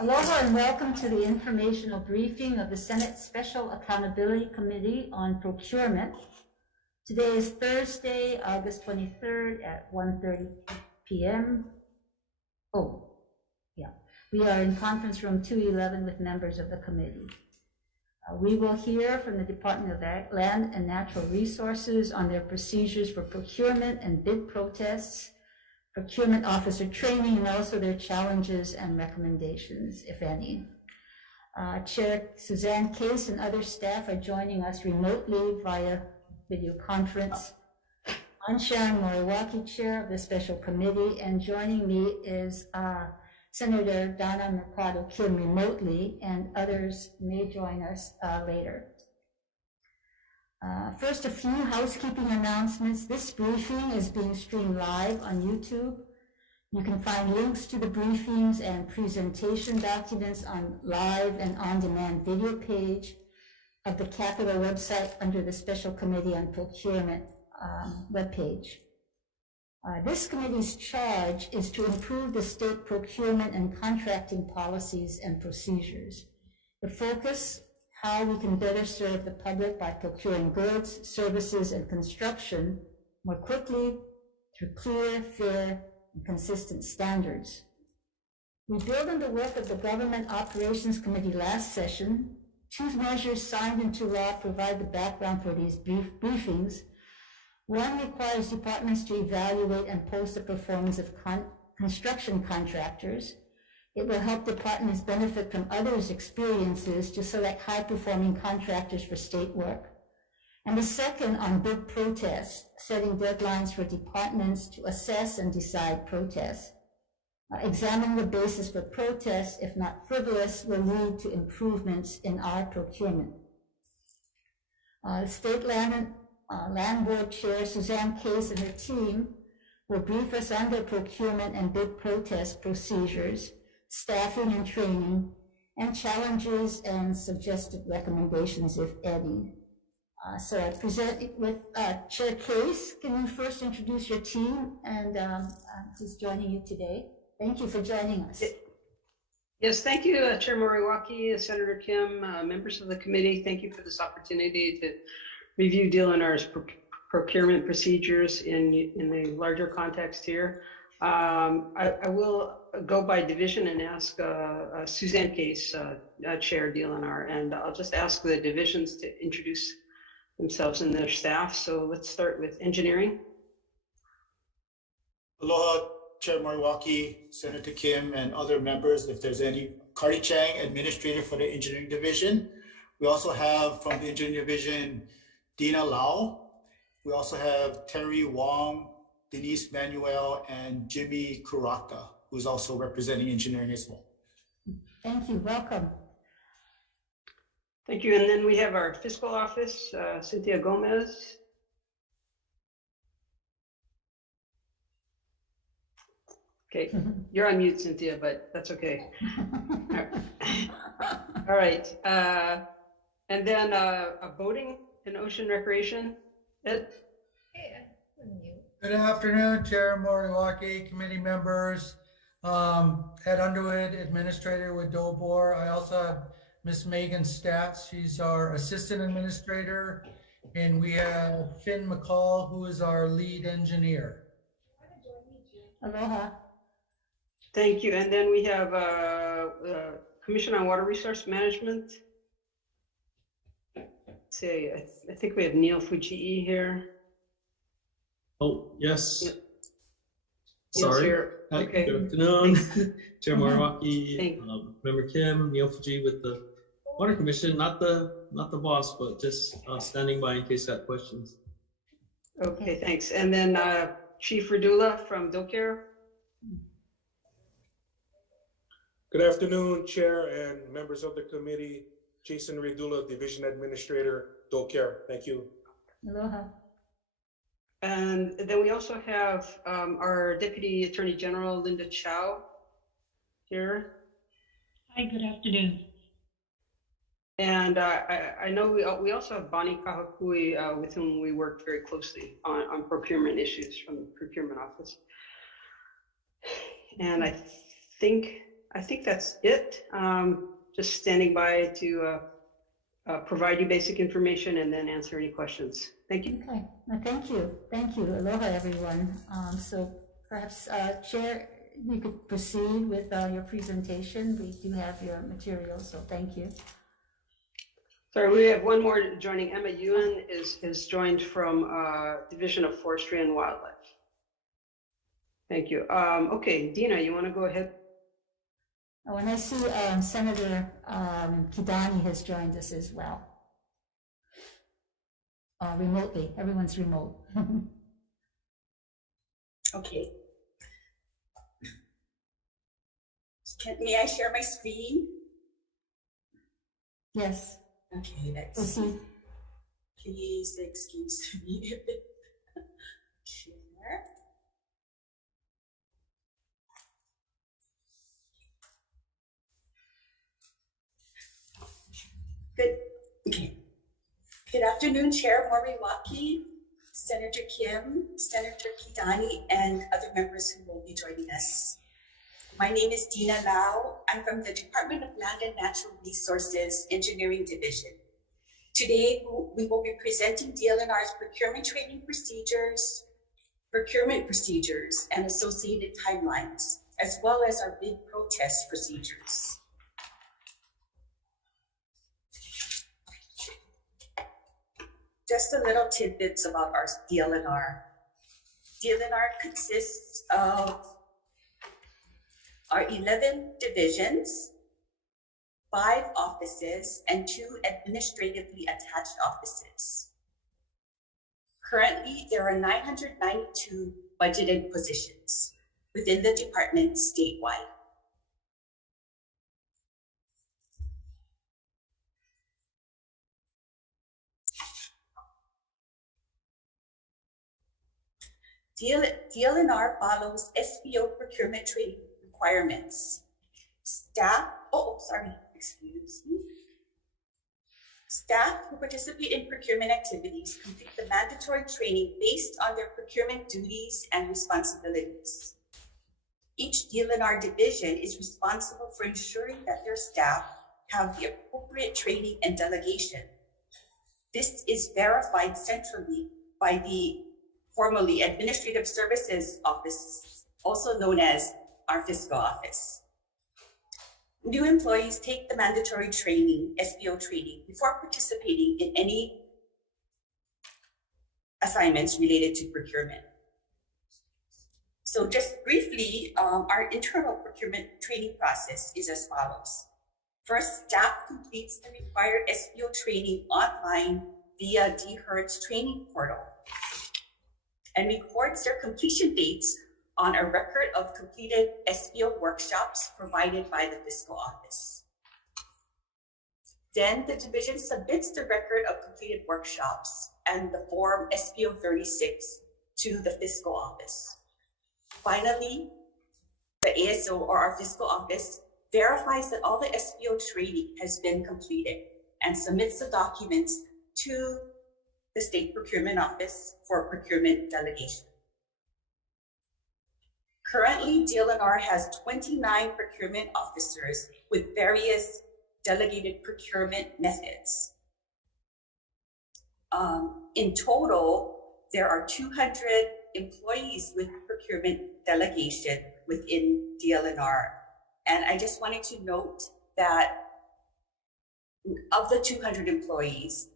Aloha and welcome to the informational briefing of the Senate Special Accountability Committee on Procurement. Today is Thursday, August 23rd at 1:30 p.m. We are in conference room 211 with members of the committee. We will hear from the Department of Land and Natural Resources on their procedures for procurement and bid protests, procurement officer training, and also their challenges and recommendations, if any. Chair Suzanne Case and other staff are joining us remotely via video conference. I'm Sharon Moriwaki, chair of the special committee, and joining me is Senator Donna Mercado Kim remotely, and others may join us later. First, a few housekeeping announcements. This briefing is being streamed live on YouTube. You can find links to the briefings and presentation documents on live and on-demand video page of the Capitol website under the Special Committee on Procurement webpage. This committee's charge is to improve the state procurement and contracting policies and procedures. The focus, how we can better serve the public by procuring goods, services, and construction more quickly through clear, fair, and consistent standards. We build on the work of the Government Operations Committee last session. Two measures signed into law provide the background for these briefings. One requires departments to evaluate and post the performance of construction contractors. It will help departments benefit from others' experiences to select high-performing contractors for state work. And the second on bid protests, setting deadlines for departments to assess and decide protests. Examining the basis for protests, if not frivolous, will lead to improvements in our procurement. State Land Board Chair Suzanne Case and her team will brief us on their procurement and bid protest procedures, staffing and training, and challenges and suggested recommendations, if any. So I present it with Chair Case. Can you first introduce your team and who's joining you today? Thank you for joining us. Yes, thank you, Chair Moriwaki, Senator Kim, members of the committee. Thank you for this opportunity to review DLNR's procurement procedures in the larger context here. I will go by division and ask Suzanne Case, Chair DLNR, and I'll just ask the divisions to introduce themselves and their staff. So let's start with engineering. Aloha, Chair Moriwaki, Senator Kim, and other members. If there's any, Cardi Chang, Administrator for the Engineering Division. We also have from the Engineering Division, Dina Lau. We also have Terry Wong, Denise Manuel, and Jimmy Kurata, who's also representing engineering as well. Thank you, welcome. Thank you, and then we have our fiscal office, Cynthia Gomez. Okay, you're on mute, Cynthia, but that's okay. All right, and then boating and ocean recreation, Ed? Good afternoon, Chair Moriwaki, committee members, Ed Underwood, administrator with DOBOR. I also have Miss Megan Stats. She's our assistant administrator, and we have Finn McCall, who is our lead engineer. Aloha. Thank you. And then we have Commission on Water Resource Management. Let's see, I think we have Neil Fujii here. Oh, yes. Yep. Sorry. Here. Okay. Good afternoon, Chair Moriwaki, Member Kim, Neil Fuji with the Water Commission, not the boss, but just standing by in case you have questions. Okay, thanks. And then Chief Radula from DOCARE. Good afternoon, Chair and members of the committee. Jason Radula, Division Administrator, DOCARE. Thank you. Aloha. And then we also have our Deputy Attorney General, Linda Chow, here. Hi, good afternoon. And I know we also have Bonnie Kahakui, with whom we work very closely on procurement issues from the Procurement Office. And I think I think that's it. Just standing by to provide you basic information and then answer any questions. Thank you. Okay, thank you. Thank you. Aloha, everyone. So perhaps, Chair, you could proceed with your presentation. We do have your materials, so thank you. Sorry, we have one more joining. Emma Ewan is joined from Division of Forestry and Wildlife. Thank you. Okay, Dina, you want to go ahead? Oh, and I see Senator Kidani has joined us as well. Remotely, everyone's remote. Okay. May I share my screen? Yes. Okay, let's Proceed. Please excuse me. Share. Good. Okay. Good afternoon, Chair Moriwaki, Senator Kim, Senator Kidani, and other members who will be joining us. My name is Dina Lau. I'm from the Department of Land and Natural Resources Engineering Division. Today, we will be presenting DLNR's procurement training procedures, procurement procedures, and associated timelines, as well as our bid protest procedures. Just a little tidbits about our DLNR. DLNR consists of our 11 divisions, 5 offices, and 2 administratively attached offices. Currently, there are 992 budgeted positions within the department statewide. DLNR follows SBO procurement training requirements. Staff who participate in procurement activities complete the mandatory training based on their procurement duties and responsibilities. Each DLNR division is responsible for ensuring that their staff have the appropriate training and delegation. This is verified centrally by the formerly Administrative Services Office, also known as our fiscal office. New employees take the mandatory training, SBO training, before participating in any assignments related to procurement. So just briefly, our internal procurement training process is as follows. First, staff completes the required SBO training online via DHERT's training portal and records their completion dates on a record of completed SBO workshops provided by the fiscal office. Then the division submits the record of completed workshops and the form SBO 36 to the fiscal office. Finally, the ASO or our fiscal office verifies that all the SBO training has been completed and submits the documents to the State Procurement Office for procurement delegation. Currently, DLNR has 29 procurement officers with various delegated procurement methods. In total, there are 200 employees with procurement delegation within DLNR. And I just wanted to note that of the 200 employees,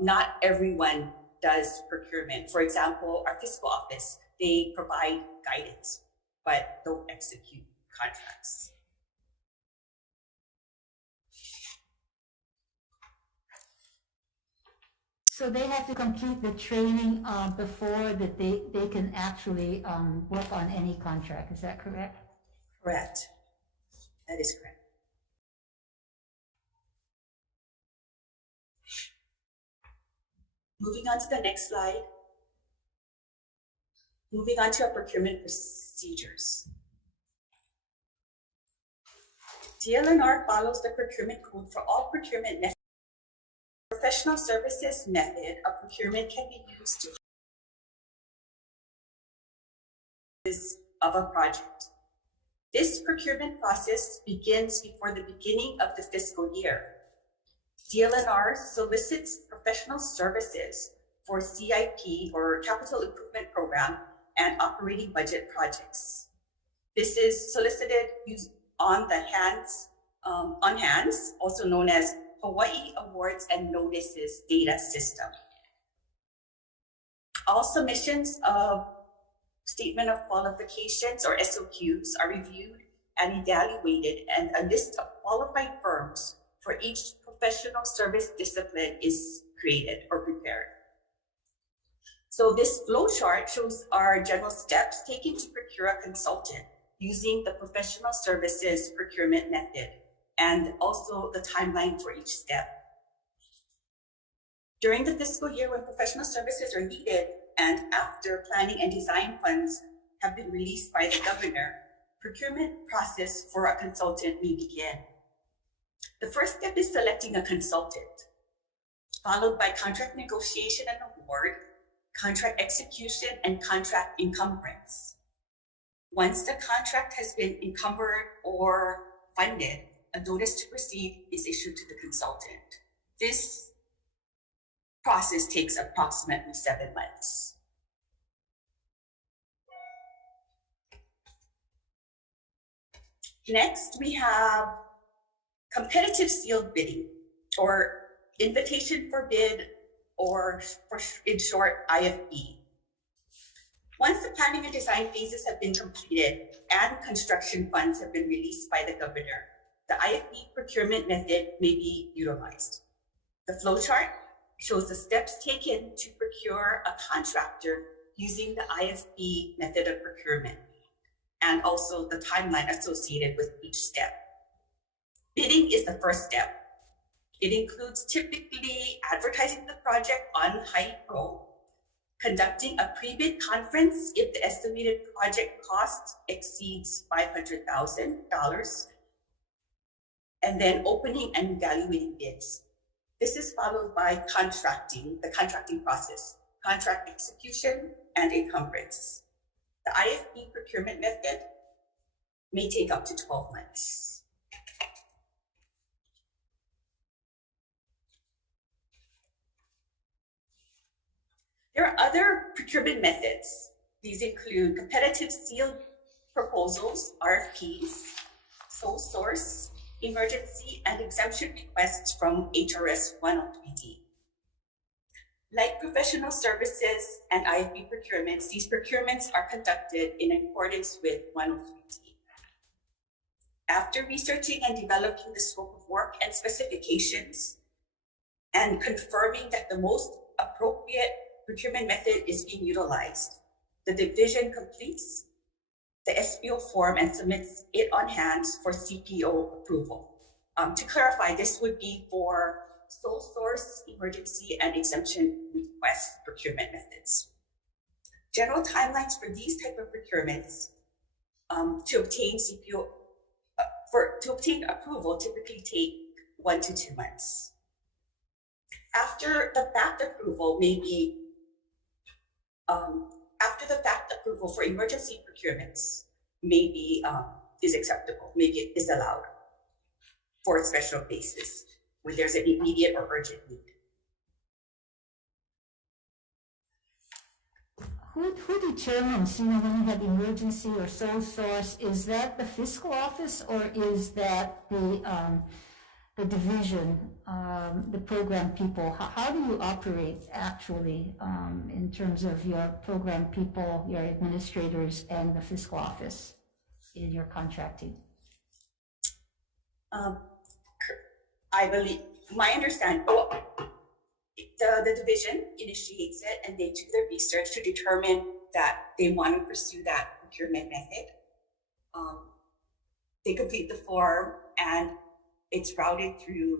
not everyone does procurement. For example, our fiscal office, they provide guidance, but don't execute contracts. So they have to complete the training before that they can actually work on any contract. Is that correct? Correct. That is correct. Moving on to the next slide. Moving on to our procurement procedures. DLNR follows the procurement code for all procurement methods. Professional services method of procurement can be used to of a project. This procurement process begins before the beginning of the fiscal year. DLNR solicits professional services for CIP or Capital Improvement Program and operating budget projects. This is solicited on hands, also known as Hawai'i Awards and Notices Data System. All submissions of Statement of Qualifications or SOQs are reviewed and evaluated, and a list of qualified firms for each professional service discipline is created or prepared. So this flow chart shows our general steps taken to procure a consultant using the professional services procurement method, and also the timeline for each step. During the fiscal year when professional services are needed and after planning and design funds have been released by the governor, procurement process for a consultant may begin. The first step is selecting a consultant, followed by contract negotiation and award, contract execution, and contract encumbrance. Once the contract has been encumbered or funded, a notice to proceed is issued to the consultant. This process takes approximately 7 months. Next, we have competitive sealed bidding, or invitation for bid, or in short, IFB. Once the planning and design phases have been completed and construction funds have been released by the governor, the IFB procurement method may be utilized. The flowchart shows the steps taken to procure a contractor using the IFB method of procurement, and also the timeline associated with each step. Bidding is the first step. It includes typically advertising the project on Hawai'i, conducting a pre-bid conference if the estimated project cost exceeds $500,000, and then opening and evaluating bids. This is followed by contracting, the contracting process, contract execution, and encumbrance. The IFB procurement method may take up to 12 months. There are other procurement methods. These include competitive sealed proposals, RFPs, sole source, emergency, and exemption requests from HRS 103D. Like professional services and IFB procurements, these procurements are conducted in accordance with 103D. After researching and developing the scope of work and specifications, and confirming that the most appropriate procurement method is being utilized, the division completes the SPO form and submits it on hands for CPO approval. To clarify, this would be for sole source, emergency, and exemption request procurement methods. General timelines for these type of procurements to obtain CPO, to obtain approval typically take 1 to 2 months. After the fact approval after the fact approval for emergency procurements maybe is acceptable, maybe it is allowed for a special basis when there's an immediate or urgent need. Who determines, when you have emergency or sole source, is that the fiscal office or is that the division, the program people? How do you operate actually in terms of your program people, your administrators, and the fiscal office in your contracting? I believe, my understanding, the division initiates it and they do their research to determine that they want to pursue that procurement method. They complete the form and it's routed through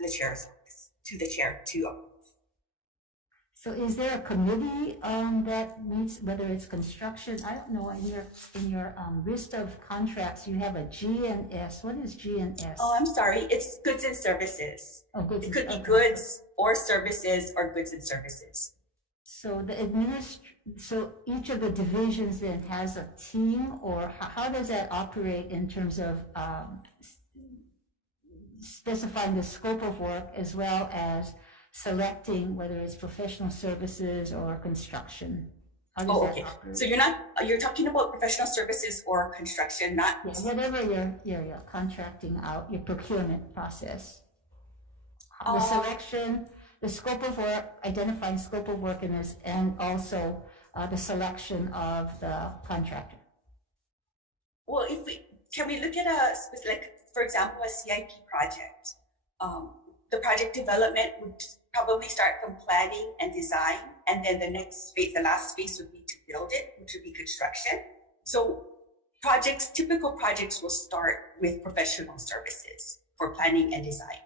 the chair's office to the chair to approve. So is there a committee that meets, whether it's construction? I don't know, in your list of contracts, you have a G&S. What is G&S? Oh, I'm sorry. It's goods and services. Oh, goods. It could be goods or services or goods and services. So the So each of the divisions then has a team, or how does that operate in terms of specifying the scope of work as well as selecting whether it's professional services or construction? How does that operate? So you're talking about professional services or construction, not? Yeah, whatever you're contracting out, your procurement process. The selection, the scope of work, identifying scope of work and also the selection of the contractor. Well, can we look at for example, a CIP project? The project development would probably start from planning and design, and then the next phase, the last phase would be to build it, which would be construction. So typical projects will start with professional services for planning and design.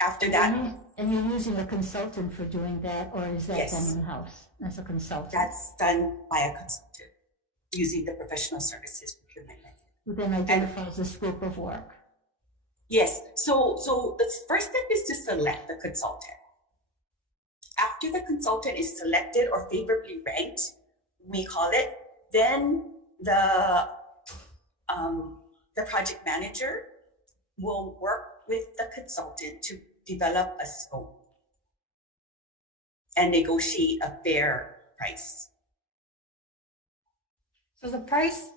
After that. And you're using a consultant for doing that, or is that done in-house as a consultant? That's done by a consultant using the professional services procurement method. Who then identifies the scope of work. Yes, so the first step is to select the consultant. After the consultant is selected or favorably ranked, we call it, then the project manager will work with the consultant to develop a scope and negotiate a fair price. So the price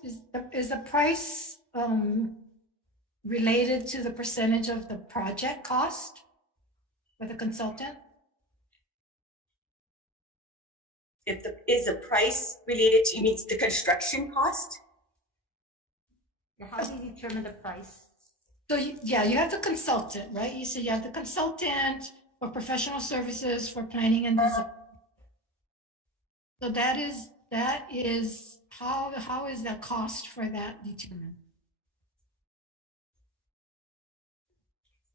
is the price related to the percentage of the project cost for the consultant? Is the price related to, you mean the construction cost? How do you determine the price? So you have the consultant, right? You said you have the consultant for professional services for planning and design. So that is how is the cost for that determined?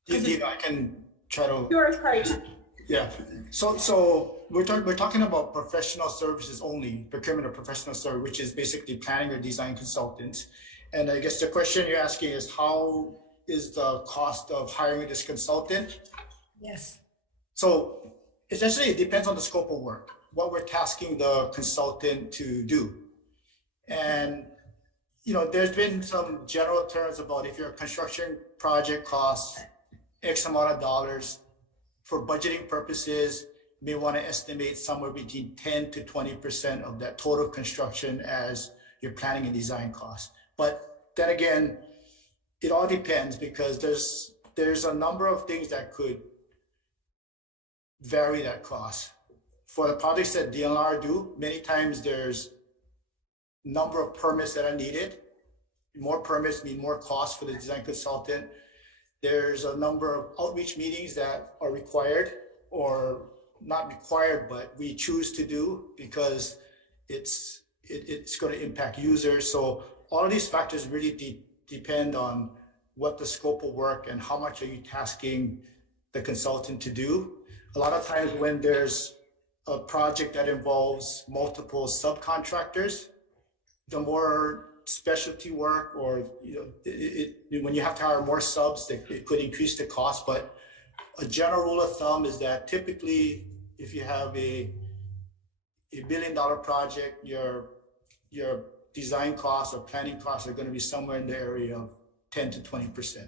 I can try to. Sure, correct. Yeah. So we're talking about professional services only, procurement of professional service, which is basically planning or design consultants. And I guess the question you're asking is, how is the cost of hiring this consultant? Yes. So essentially, it depends on the scope of work, what we're tasking the consultant to do. And there's been some general terms about if your construction project costs X amount of dollars, for budgeting purposes, you may want to estimate somewhere between 10 to 20% of that total construction as your planning and design costs. But then again, it all depends, because there's a number of things that could vary that cost. For the projects that DLNR do, many times there's number of permits that are needed. More permits mean more cost for the design consultant. There's a number of outreach meetings that are required, or not required, but we choose to do because it's going to impact users. So all of these factors really depend on what the scope of work and how much are you tasking the consultant to do. A lot of times when there's a project that involves multiple subcontractors, the more specialty work, or when you have to hire more subs, it could increase the cost. But a general rule of thumb is that typically, if you have a $1 billion project, your design costs or planning costs are going to be somewhere in the area of 10 to 20%.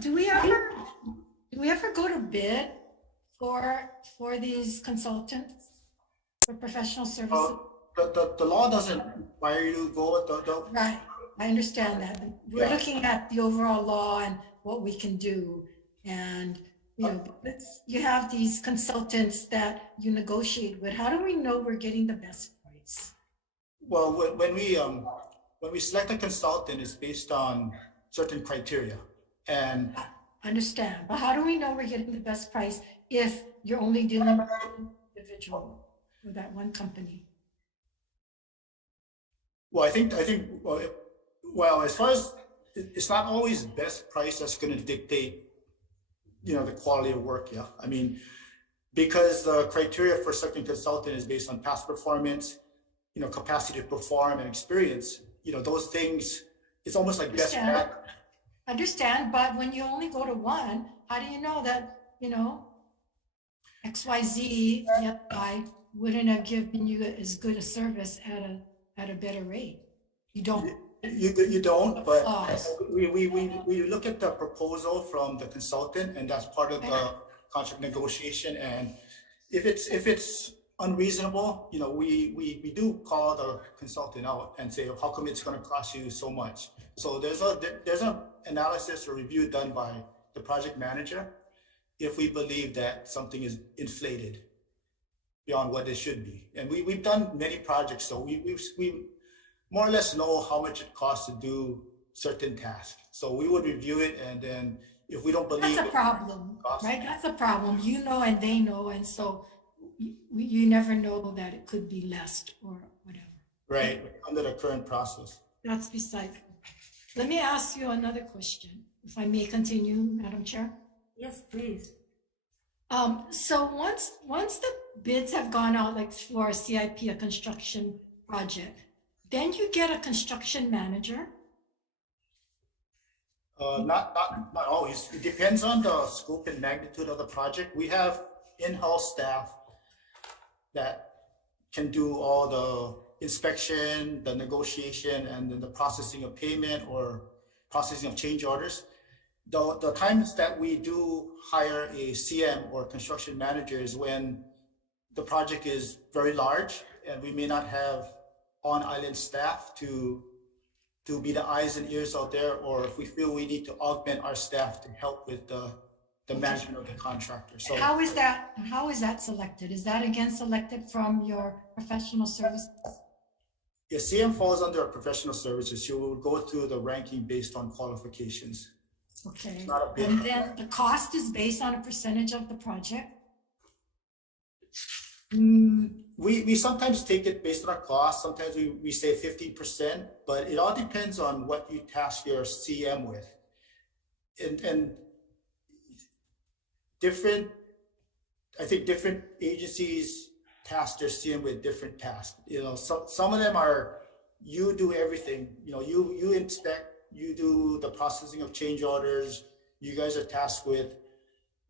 Do we ever go to bid for these consultants for professional services? The law doesn't require you to go with the Right, I understand that. We're looking at the overall law and what we can do. And you have these consultants that you negotiate with. How do we know we're getting the best price? Well, when we select a consultant, it's based on certain criteria. And I understand, but how do we know we're getting the best price if you're only dealing with one individual or that one company? Well, I think well, as far as it's not always best price that's going to dictate, the quality of work. Yeah, I mean, because the criteria for selecting consultant is based on past performance, capacity to perform and experience. Those things. It's almost like best practice. Understand, but when you only go to one, how do you know that XYZ guy wouldn't have given you as good a service at a better rate. You don't. You don't, but Clause. we look at the proposal from the consultant, and that's part of the contract negotiation. And if it's unreasonable, you know, we do call the consultant out and say, how come it's going to cost you so much? So there's an analysis or review done by the project manager if we believe that something is inflated beyond what it should be. And we've done many projects, so we more or less know how much it costs to do certain tasks. So we would review it, and then if we don't believe That's a problem, right? That's a problem. You know, and they know, and so you never know that it could be less or whatever. Right, under the current process. That's beside. Let me ask you another question, if I may continue, Madam Chair. Yes, please. So once the bids have gone out, like for a CIP, a construction project, then you get a construction manager. Not always. It depends on the scope and magnitude of the project. We have in-house staff that can do all the inspection, the negotiation, and then the processing of payment or processing of change orders. The times that we do hire a CM or construction manager is when the project is very large and we may not have on-island staff to be the eyes and ears out there, or if we feel we need to augment our staff to help with the management of the contractor. So How is that selected? Is that again selected from your professional services? yeah, CM falls under our professional services. You will go through the ranking based on qualifications. Okay, It's not a bid. and then the cost is based on a percentage of the project? We sometimes take it based on our cost. Sometimes we say 15%, but it all depends on what you task your CM with. And I think different agencies task their CM with different tasks. You know, some of them are, you do everything. You know, you inspect, you do the processing of change orders. You guys are tasked with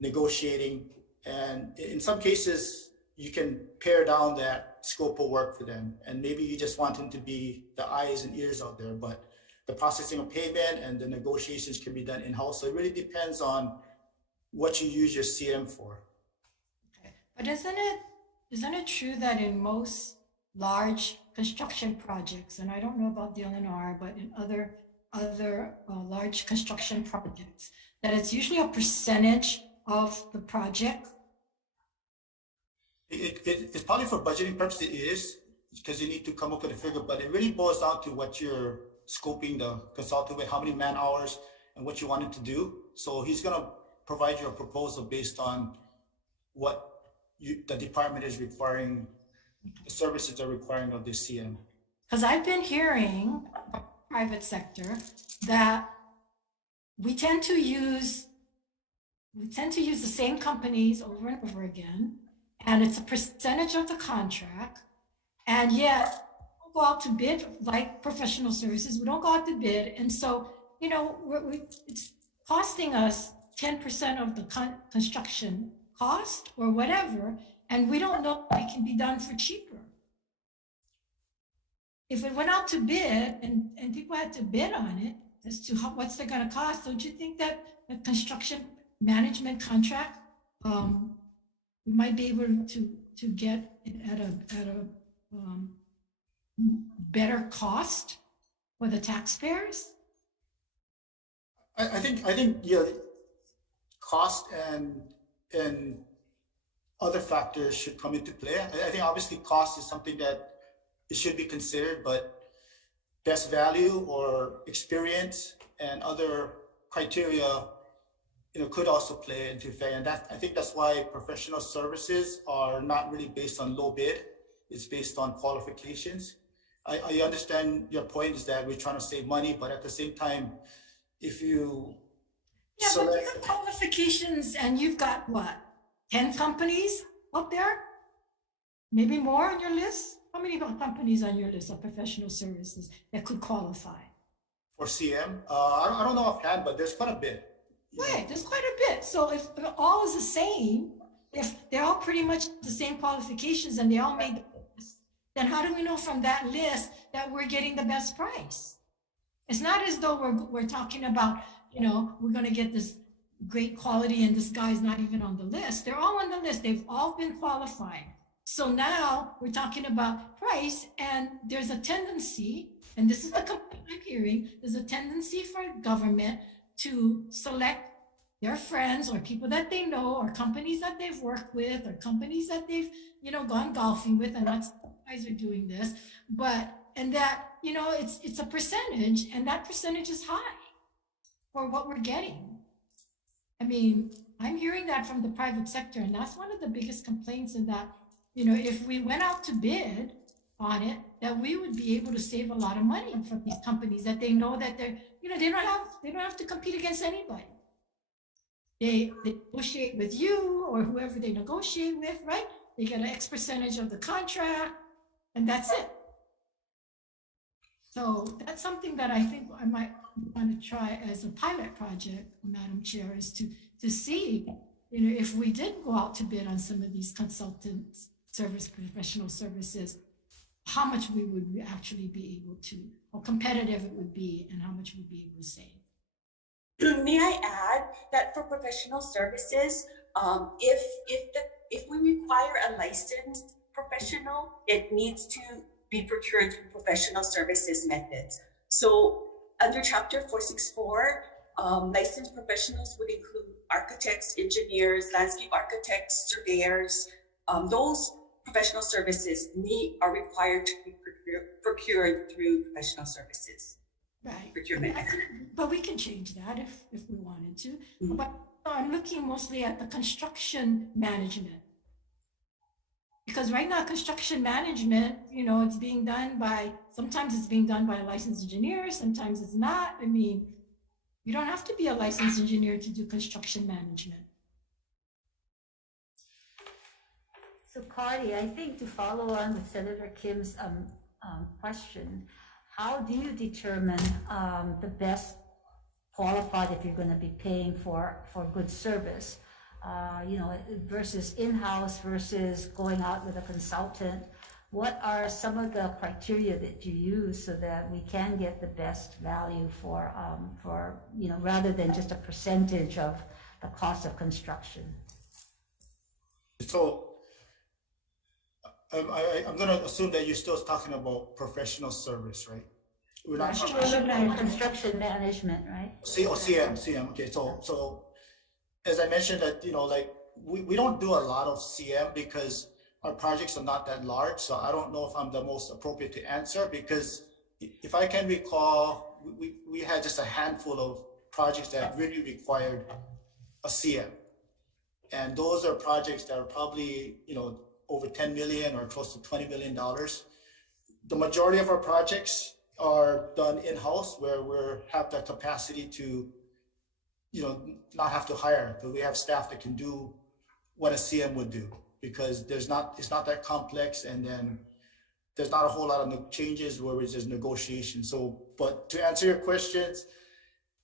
negotiating. And in some cases, you can pare down that scope of work for them. And maybe you just want them to be the eyes and ears out there, but the processing of payment and the negotiations can be done in-house. So it really depends on what you use your CM for. Okay. But isn't it true that in most large construction projects, and I don't know about DLNR, but in other large construction projects, that it's usually a percentage of the project? It's probably for budgeting purposes, it is, because you need to come up with a figure, but it really boils down to what you're scoping the consultant with, how many man hours and what you want him to do. So he's going to provide you a proposal based on what the department is requiring, the services they're requiring of this CM. Because I've been hearing from the private sector that we tend to use the same companies over and over again, and it's a percentage of the contract, and yet we don't go out to bid like professional services. We don't go out to bid, and so, you know, it's costing us 10% of the construction cost or whatever, and we don't know if it can be done for cheaper. If it went out to bid and people had to bid on it as to what's it going to cost, don't you think that a construction management contract, we might be able to get it at a better cost for the taxpayers? I think yeah, cost and other factors should come into play. I think obviously cost is something that it should be considered, but best value or experience and other criteria, you know, could also play into effect. And that, I think that's why professional services are not really based on low bid. It's based on qualifications. I understand your point is that we're trying to save money, but at the same time, if you but you have qualifications and you've got what, 10 companies out there? Maybe more on your list? How many companies on your list of professional services that could qualify? For CM, I don't know offhand, but there's quite a bit. Right, there's quite a bit. So if all is the same, if they're all pretty much the same qualifications and they all made the list, then how do we know from that list that we're getting the best price? It's not as though we're talking about, you know, we're going to get this great quality and this guy's not even on the list. They're all on the list. They've all been qualified. So now we're talking about price, and there's a tendency, and this is the complaint I'm hearing, there's a tendency for government to select their friends or people that they know or companies that they've worked with or companies that they've, you know, gone golfing with, and that's guys are doing this, but, and that, you know, it's a percentage, and that percentage is high for what we're getting. I mean, I'm hearing that from the private sector, and that's one of the biggest complaints, in that, you know, if we went out to bid on it, that we would be able to save a lot of money from these companies, that they know that they're, you know, they don't have to compete against anybody. They negotiate with you or whoever they negotiate with, right? They get an X percentage of the contract, and that's it. So that's something that I think I might want to try as a pilot project, Madam Chair, is to see, you know, if we did go out to bid on some of these consultants, professional services, how much we would actually be able to, how competitive it would be, and how much we'd be able to save. May I add that for professional services, if we require a licensed professional, it needs to be procured through professional services methods. So under Chapter 464, licensed professionals would include architects, engineers, landscape architects, surveyors. Those professional services are required to be procured through professional services. Right. Procurement. But we can change that if we wanted to. Mm-hmm. But I'm looking mostly at the construction management. Because right now, construction management, you know, it's being done by, sometimes it's being done by a licensed engineer, sometimes it's not. I mean, you don't have to be a licensed engineer to do construction management. So Cardi, I think to follow on with Senator Kim's question, how do you determine the best qualified if you're going to be paying for good service? You know, versus in-house versus going out with a consultant. What are some of the criteria that you use so that we can get the best value for you know, rather than just a percentage of the cost of construction? So I'm going to assume that you're still talking about professional service, right? We're not construction management, right? CM. Okay, so as I mentioned, that, you know, like we don't do a lot of CM because our projects are not that large. So I don't know if I'm the most appropriate to answer, because if I can recall, we had just a handful of projects that really required a CM. And those are projects that are probably, you know, over 10 million or close to $20 million. The majority of our projects are done in-house, where we have the capacity to, you know, not have to hire, but we have staff that can do what a CM would do, because it's not that complex, and then there's not a whole lot of changes where it's just negotiation. So, but to answer your questions,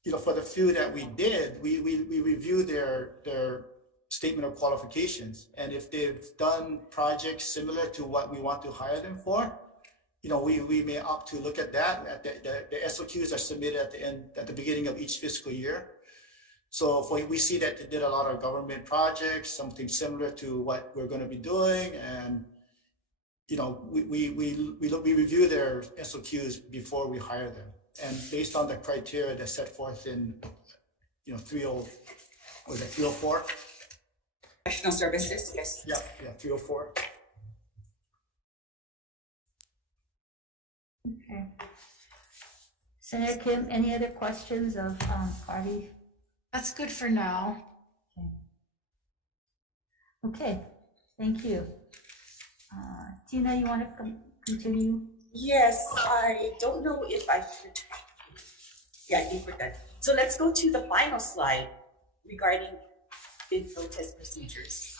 you know, for the few that we did, we reviewed their statement of qualifications, and if they've done projects similar to what we want to hire them for, you know, we may opt to look at that. The SOQs are submitted at the beginning of each fiscal year. So if we see that they did a lot of government projects, something similar to what we're going to be doing, and, you know, we review their SOQs before we hire them, and based on the criteria that's set forth in, you know, 304. Professional services, yes. Yeah, 304. Okay. Senator Kim, any other questions of Cardi? That's good for now. Okay, thank you. Tina, you want to continue? Yes, I don't know if I should. Yeah, I think we're done. So let's go to the final slide regarding bid protest procedures.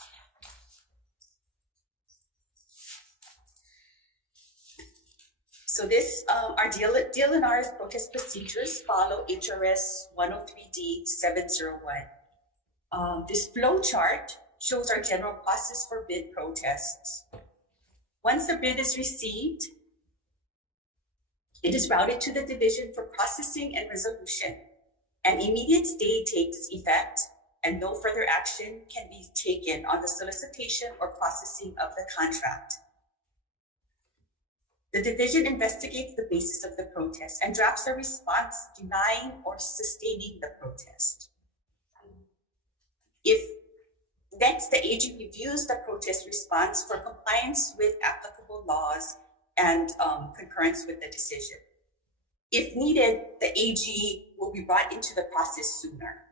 So this, our DLNR's protest procedures follow HRS 103D 701. This flow chart shows our general process for bid protests. Once the bid is received, it is routed to the division for processing and resolution. An immediate stay takes effect, and no further action can be taken on the solicitation or processing of the contract. The division investigates the basis of the protest and drafts a response denying or sustaining the protest. Next, the AG reviews the protest response for compliance with applicable laws and concurrence with the decision. If needed, the AG will be brought into the process sooner.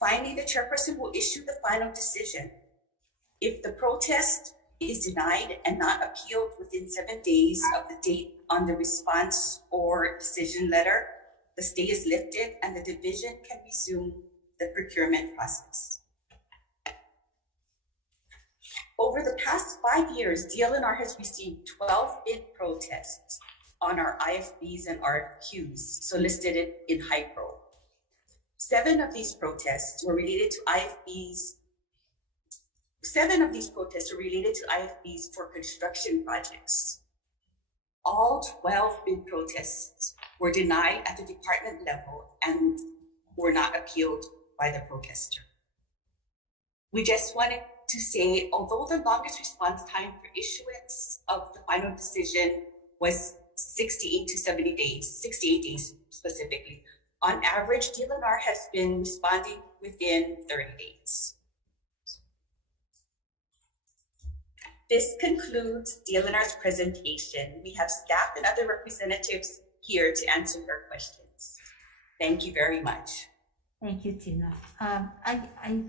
Finally, the chairperson will issue the final decision. If the protest is denied and not appealed within 7 days of the date on the response or decision letter, the stay is lifted and the division can resume the procurement process. Over the past 5 years, DLNR has received 12 bid protests on our IFBs and RFQs, so listed in HYPRO. 7 of these protests were related to IFBs. 7 of these protests were related to IFBs for construction projects. All 12 bid protests were denied at the department level and were not appealed by the protester. We just wanted to say, although the longest response time for issuance of the final decision was 68 to 70 days, 68 days specifically, on average, DLNR has been responding within 30 days. This concludes DLNR's presentation. We have staff and other representatives here to answer your questions. Thank you very much. Thank you, Tina. I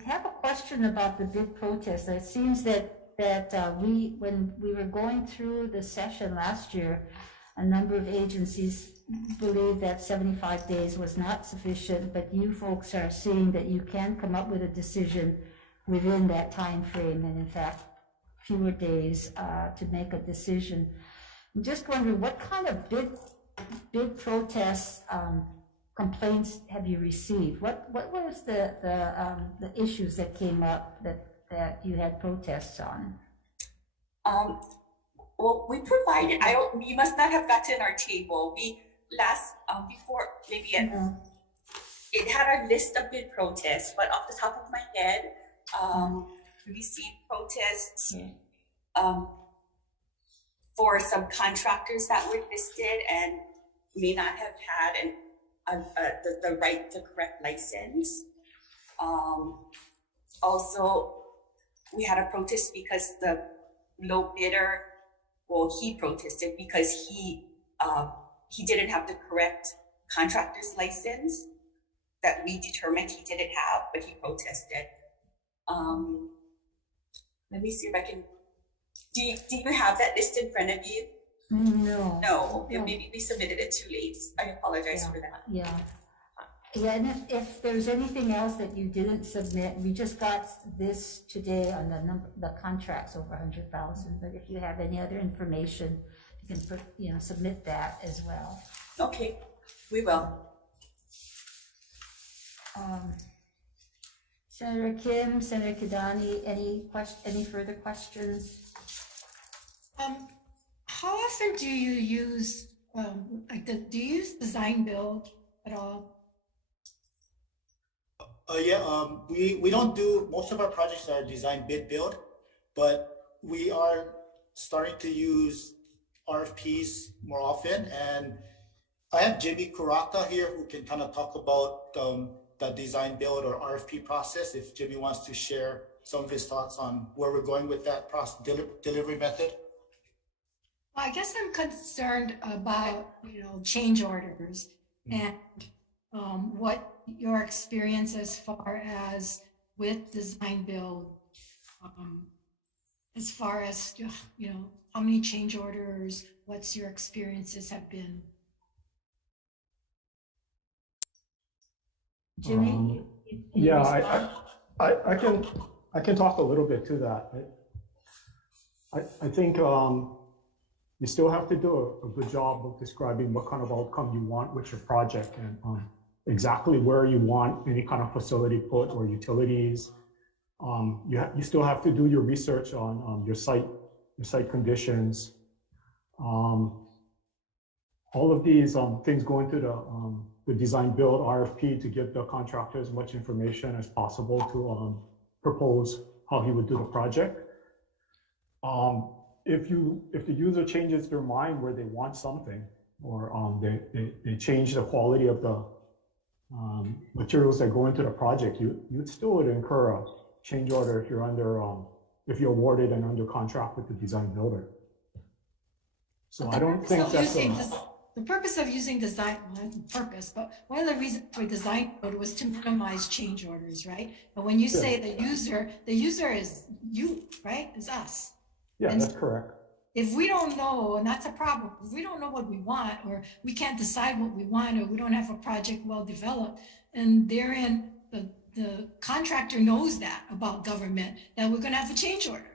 have a question about the bid protest. It seems that when we were going through the session last year, a number of agencies believed that 75 days was not sufficient, but you folks are seeing that you can come up with a decision within that time frame, and in fact, fewer days to make a decision. I'm just wondering, what kind of bid protests complaints have you received? What was the issues that came up that you had protests on? Well, we provided, you must not have gotten our table. We before maybe it had our list of bid protests, but off the top of my head, we received protests for some contractors that were listed and may not have had the correct license. Also, we had a protest because the low bidder, he protested because he didn't have the correct contractor's license that we determined he didn't have, but he protested. Let me see if I can, do you have that list in front of you? No. No, maybe we submitted it too late. I apologize for that. Yeah, and if there's anything else that you didn't submit, we just got this today on the contracts over 100,000, but if you have any other information, you can submit that as well. Okay, we will. Senator Kim, Senator Kidani, any further questions? How often do you use do you use design build at all? We don't do, most of our projects are design bid build, but we are starting to use RFPs more often. And I have Jimmy Kurata here who can kind of talk about the design build or RFP process, if Jimmy wants to share some of his thoughts on where we're going with that delivery method. Well, I guess I'm concerned about change orders and what your experience as far as with design build, as far as how many change orders, what's your experiences have been? Jimmy, yeah, I can talk a little bit to that. I think you still have to do a good job of describing what kind of outcome you want with your project and exactly where you want any kind of facility put or utilities. You still have to do your research on your site conditions. All of these things go into the design build RFP to give the contractor as much information as possible to propose how he would do the project. If the user changes their mind where they want something, or they change the quality of the materials that go into the project, you still would incur a change order if you're if you're awarded and under contract with the design builder. So I don't think that's the purpose of using design, well, not the purpose, but one of the reasons for design code was to minimize change orders, right? But when you say the user is you, right? Is us. Yeah, and that's correct. If we don't know, and that's a problem, if we don't know what we want, or we can't decide what we want, or we don't have a project well developed, and therein the contractor knows that about government, that we're gonna have a change order.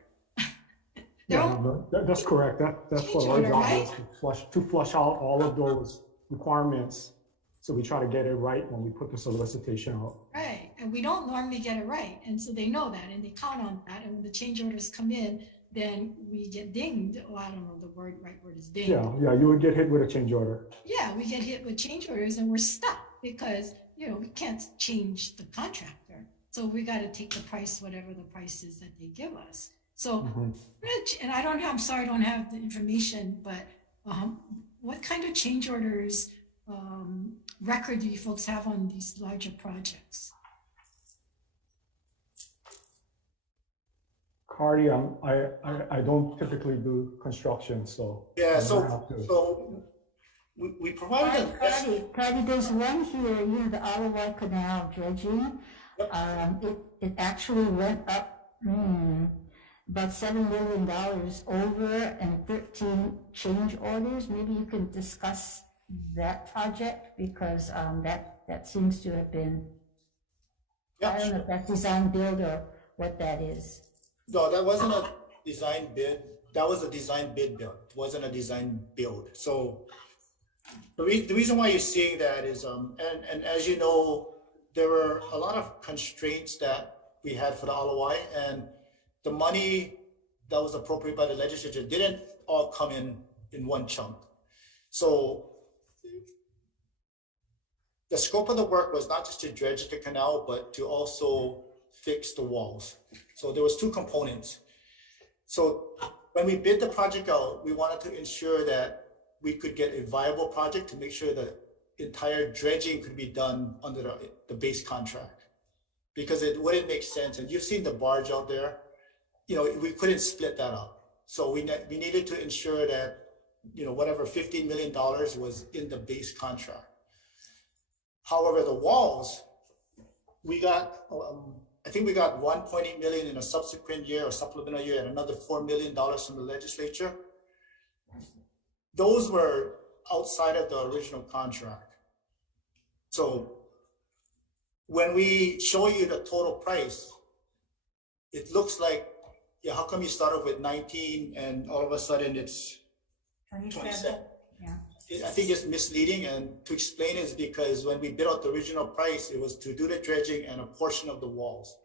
That's correct. That's what our job is, to flush out all of those requirements. So we try to get it right when we put the solicitation out. Right, and we don't normally get it right. And so they know that, and they count on that. And when the change orders come in, then we get dinged. Oh, I don't know the right word is dinged. Yeah, you would get hit with a change order. Yeah, we get hit with change orders and we're stuck because, we can't change the contractor. So we got to take the price, whatever the price is that they give us. So, and I'm sorry, I don't have the information, but what kind of change orders record do you folks have on these larger projects? Cardi, I don't typically do construction, so. Yeah, so we provided Cardi, there's one here, the Alawai Canal dredging. It actually went up about $7 million over and 13 change orders. Maybe you can discuss that project because that seems to have been, I don't know if that's design build or what that is. No, that wasn't a design bid. That was a design bid build. It wasn't a design build. So the reason why you're seeing that is, and as you know, there were a lot of constraints that we had for the Alawai, and the money that was appropriated by the legislature didn't all come in one chunk. So the scope of the work was not just to dredge the canal, but to also fix the walls. So there was two components. So when we bid the project out, we wanted to ensure that we could get a viable project to make sure that entire dredging could be done under the base contract, because it wouldn't make sense. And you've seen the barge out there, we couldn't split that up. So we needed to ensure that, whatever $15 million was in the base contract. However, the walls, we got, I think we got $1.8 million in a subsequent year or supplemental year, and another $4 million from the legislature. Those were outside of the original contract. So when we show you the total price, it looks like, how come you start off with 19 and all of a sudden it's 27? Yeah. I think it's misleading, and to explain it is because when we bid out the original price, it was to do the dredging and a portion of the walls.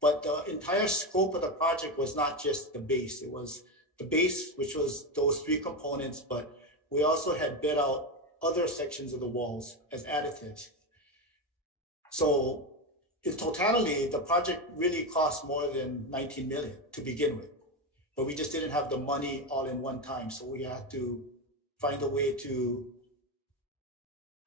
But the entire scope of the project was not just the base. It was the base, which was those three components, but we also had bid out other sections of the walls as additives. So in totality, the project really cost more than 19 million to begin with, but we just didn't have the money all in one time. So we had to find a way to,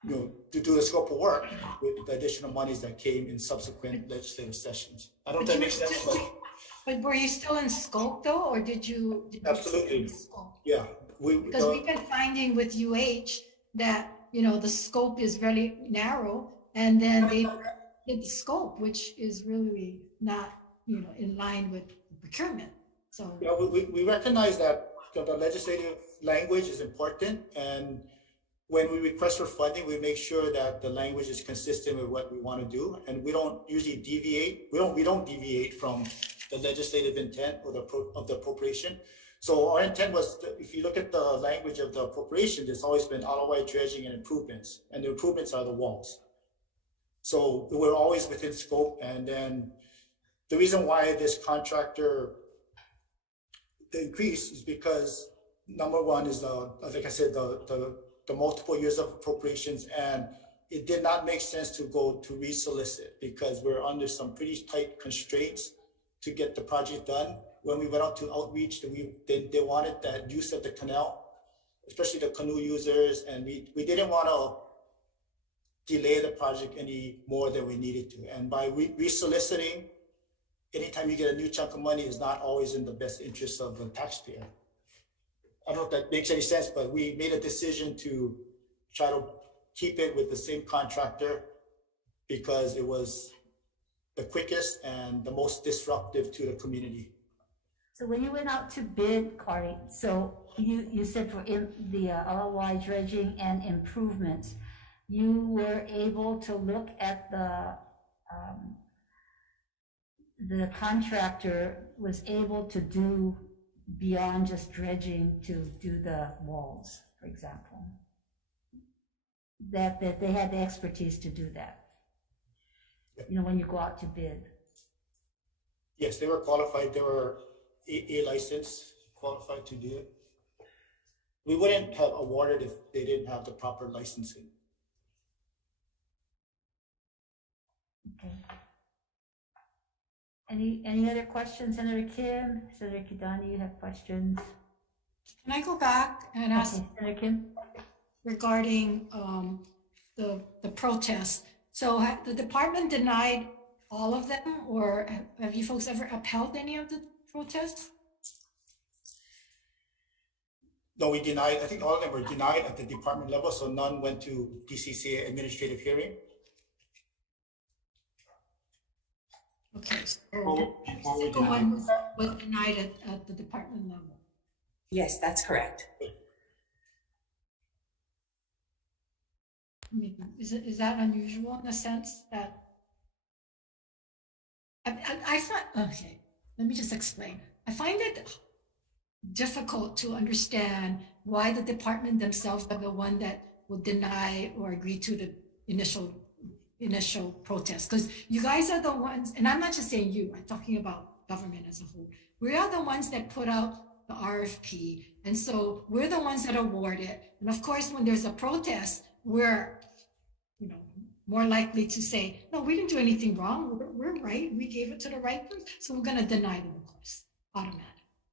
to do the scope of work with the additional monies that came in subsequent legislative sessions. I don't know if that makes sense. But were you still in scope though, or did you Absolutely. You scope? Yeah. Because we've been finding with UH that, the scope is really narrow, and then they did the scope, which is really not, in line with procurement. So yeah, we recognize that the legislative language is important, and when we request for funding, we make sure that the language is consistent with what we want to do, and we don't usually deviate. We don't deviate from the legislative intent or of the appropriation. So our intent was, if you look at the language of the appropriation, there's always been Alawai dredging and improvements, and the improvements are the walls. So we're always within scope, and then the reason why this contractor, the increase is because number one is like I said, the multiple years of appropriations, and it did not make sense to go to resolicit because we're under some pretty tight constraints to get the project done. When we went out to outreach, they wanted that use of the canal, especially the canoe users, and we didn't want to delay the project any more than we needed to. And by resoliciting, anytime you get a new chunk of money is not always in the best interest of the taxpayer. I don't know if that makes any sense, but we made a decision to try to keep it with the same contractor because it was the quickest and the most disruptive to the community. So when you went out to bid, Corey, so you said for the ROI dredging and improvements, you were able to look at the contractor was able to do beyond just dredging to do the walls, for example. That they had the expertise to do that. You know, when you go out to bid. Yes, they were qualified. They were A license qualified to do it. We wouldn't have awarded if they didn't have the proper licensing. Okay. Any other questions, Senator Kim? Senator Kidani, you have questions? Can I go back and ask Senator Kim? regarding the protest? So the department denied all of them, or have you folks ever upheld any of the protests? No, we denied. I think all of them were denied at the department level, so none went to DCCA administrative hearing. Okay, so the single one was denied at the department level. Yes, that's correct. I mean, is that unusual in the sense that I find, okay, let me just explain. I find it difficult to understand why the department themselves are the one that will deny or agree to the initial protest, because you guys are the ones, and I'm not just saying you, I'm talking about government as a whole. We are the ones that put out the RFP, and so we're the ones that award it. And of course, when there's a protest, we're, you know, more likely to say, no, we didn't do anything wrong. We're right. We gave it to the right person, so we're going to deny them, of course, automatic.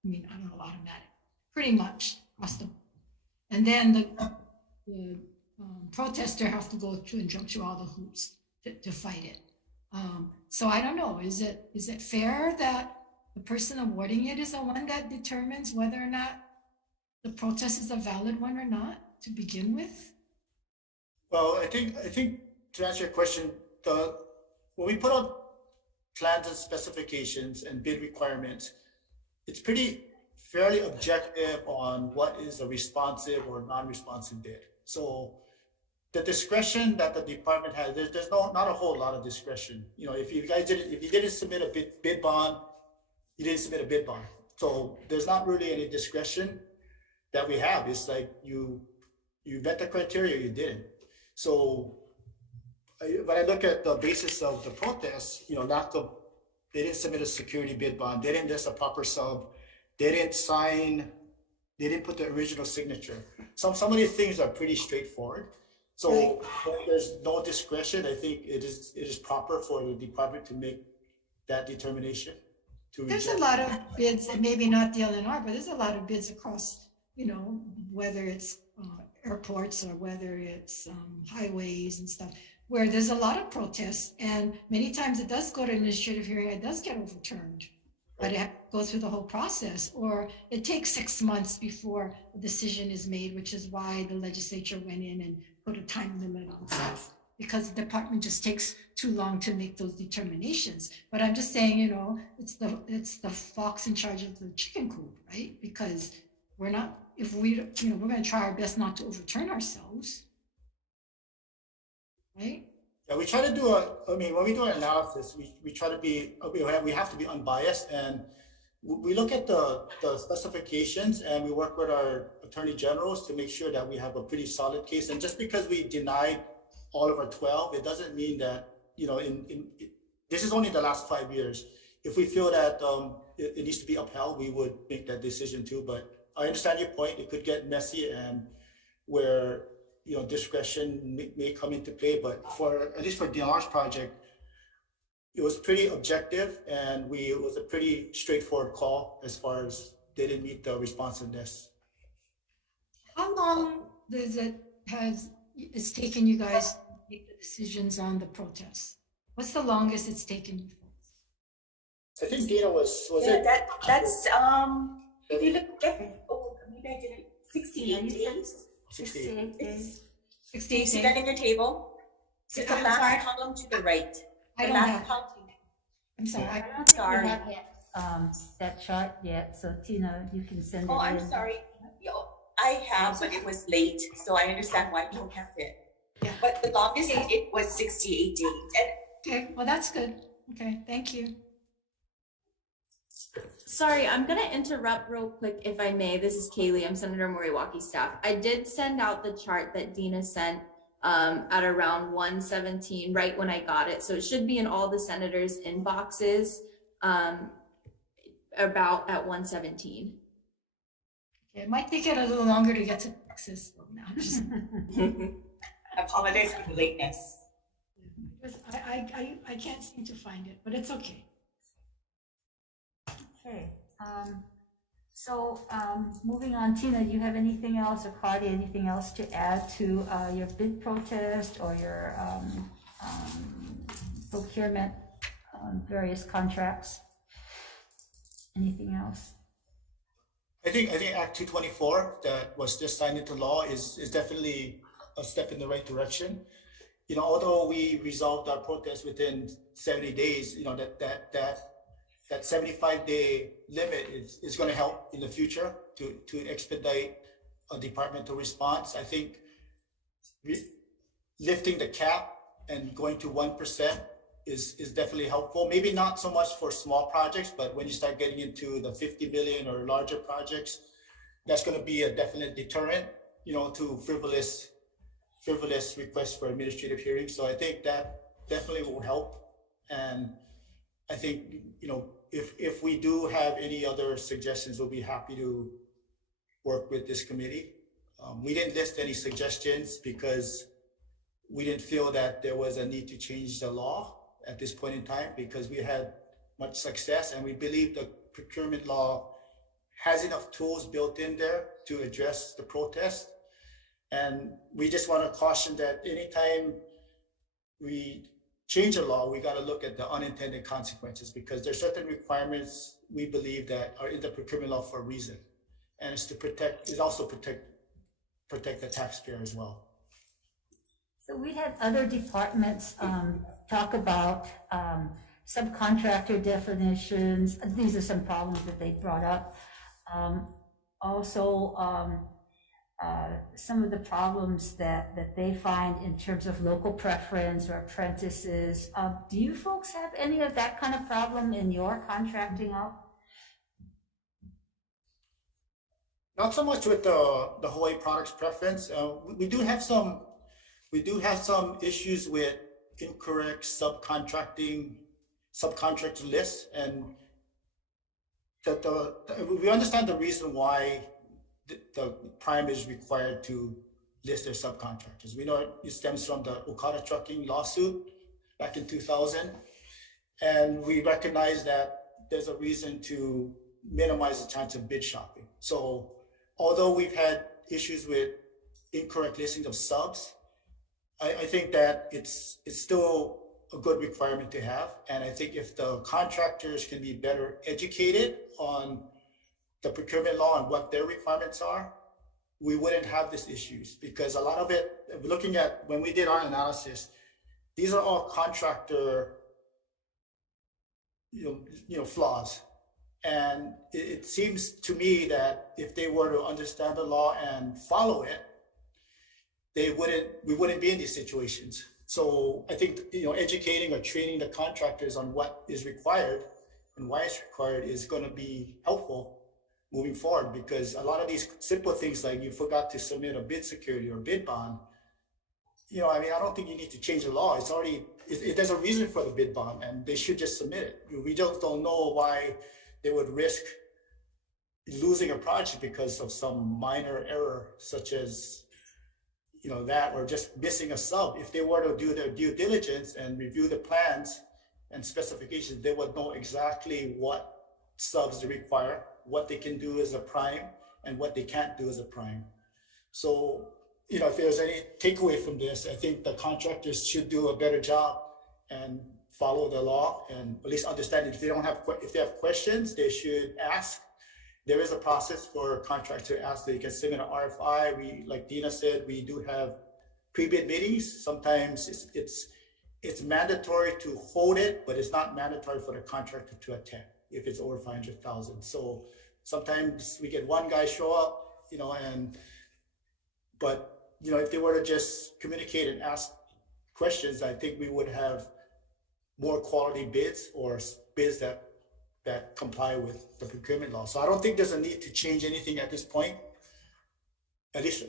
I mean, I don't know, automatic, pretty much across the board. And then the protester have to go through and jump through all the hoops to fight it. So I don't know, is it fair that the person awarding it is the one that determines whether or not the protest is a valid one or not to begin with? Well, I think to answer your question, when we put out plans and specifications and bid requirements, it's fairly objective on what is a responsive or non-responsive bid. So the discretion that the department has, there's not a whole lot of discretion. You know, if you didn't submit a bid bond, you didn't submit a bid bond. So there's not really any discretion that we have. It's like you met the criteria, you didn't. So when I look at the basis of the protest, you know, they didn't submit a security bid bond, they didn't list a proper sub, they didn't sign, they didn't put the original signature. Some of these things are pretty straightforward. So when there's no discretion, I think it is proper for the department to make that determination. There's a lot of bids, and maybe not DLNR, but there's a lot of bids across, you know, whether it's airports or whether it's highways and stuff, where there's a lot of protests, and many times it does go to administrative hearing, it does get overturned, but it has to go through the whole process, or it takes 6 months before a decision is made, which is why the legislature went in and put a time limit on stuff, because the department just takes too long to make those determinations. But I'm just saying, you know, it's the fox in charge of the chicken coop, right? Because we're not, if we, you know, we're going to try our best not to overturn ourselves, right? Yeah, we try to do when we do an analysis, we try to be, we have to be unbiased, and we look at the specifications, and we work with our attorney generals to make sure that we have a pretty solid case. And just because we denied all of our 12, it doesn't mean that, you know, this is only the last 5 years. if we feel that it needs to be upheld, we would make that decision too. But I understand your point. It could get messy and where discretion may come into play. But at least for DLNR's project, it was pretty objective, and it was a pretty straightforward call as far as they didn't meet the responsiveness. How long it's taken you guys to make the decisions on the protests? What's the longest it's taken you? I think Dina was Yeah, it? that's if you look at maybe I didn't 68 days. 68 days. 68 you see that in your table? It's the last column to the right. I The don't last have. column. I'm sorry. I don't think Sorry. we have yet, that chart yet, so Tina, you can send it in. Oh, I'm sorry. I have, but it was late, so I understand why you don't have it. Yeah. But the longest it was 68 days. And Okay, well, that's good. Okay, thank you. Sorry, I'm going to interrupt real quick if I may. This is Kaylee. I'm Senator Moriwaki's staff. I did send out the chart that Dina sent at around 1:17, right when I got it. So it should be in all the senators' inboxes about at 1:17. Okay, it might take it a little longer to get to Texas now. I apologize for the lateness. I can't seem to find it, but it's okay. Okay, moving on, Tina, do you have anything else, or Claudia, anything else to add to your bid protest or your procurement on various contracts? Anything else? I think Act 224 that was just signed into law is definitely a step in the right direction. Although we resolved our protest within 70 days, that 75-day limit is going to help in the future to expedite a departmental response. I think lifting the cap and going to 1% is definitely helpful. Maybe not so much for small projects, but when you start getting into the 50 million or larger projects, that's going to be a definite deterrent, to frivolous requests for administrative hearings. So I think that definitely will help. And I think, if we do have any other suggestions, we'll be happy to work with this committee. We didn't list any suggestions because we didn't feel that there was a need to change the law at this point in time, because we had much success, and we believe the procurement law has enough tools built in there to address the protest. And we just want to caution that anytime we change a law, we got to look at the unintended consequences, because there's certain requirements we believe that are in the procurement law for a reason, and it's to protect the taxpayer as well. So we had other departments talk about subcontractor definitions. These are some problems that they brought up. Some of the problems that they find in terms of local preference or apprentices. Do you folks have any of that kind of problem in your contracting out? Not so much with the Hawaii products preference. We do have some issues with incorrect subcontractor lists, and that we understand the reason why the prime is required to list their subcontractors. We know it stems from the Okada Trucking lawsuit back in 2000, and we recognize that there's a reason to minimize the chance of bid shopping. So although we've had issues with incorrect listing of subs, I think that it's still a good requirement to have. And I think if the contractors can be better educated on the procurement law and what their requirements are, we wouldn't have these issues, because a lot of it, looking at when we did our analysis, these are all contractor flaws. And it seems to me that if they were to understand the law and follow it, we wouldn't be in these situations. So I think educating or training the contractors on what is required and why it's required is going to be helpful moving forward, because a lot of these simple things, like you forgot to submit a bid security or bid bond, I mean, I don't think you need to change the law. It's already, there's a reason for the bid bond, and they should just submit it. We just don't know why they would risk losing a project because of some minor error, such as, that, or just missing a sub. If they were to do their due diligence and review the plans and specifications, they would know exactly what subs they require, what they can do as a prime, and what they can't do as a prime. So, if there's any takeaway from this, I think the contractors should do a better job and follow the law, and at least understand it. If they have questions, they should ask. There is a process for contractors to ask. They can submit an RFI. We, like Dina said, we do have pre-bid meetings. Sometimes it's mandatory to hold it, but it's not mandatory for the contractor to attend if it's over 500,000. So sometimes we get one guy show up, but if they were to just communicate and ask questions, I think we would have more quality bids, or bids that comply with the procurement law. So I don't think there's a need to change anything at this point, at least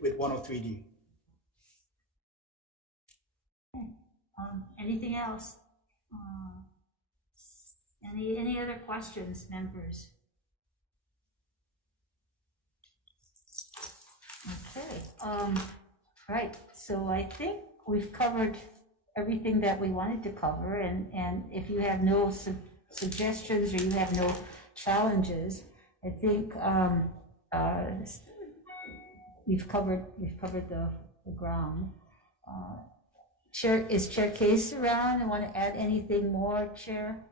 with 103D. Anything else? Any other questions, members? Okay, right, so I think we've covered everything that we wanted to cover, and if you have no suggestions or you have no challenges, I think we've covered the ground. Is Chair Case around and want to add anything more, Chair?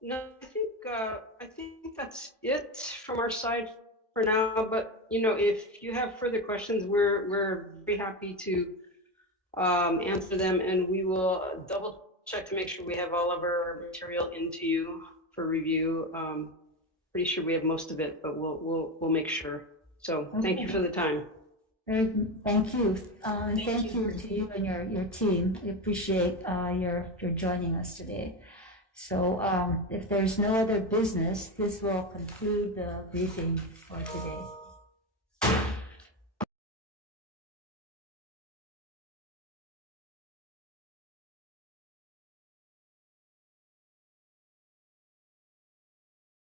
No, I think that's it from our side for now. But if you have further questions, we're very happy to answer them, and we will double check to make sure we have all of our material into you for review. Pretty sure we have most of it, but we'll make sure. So Thank you for the time. Thank you. Thank you to you and your team. We appreciate your joining us today. So if there's no other business, this will conclude the briefing for today.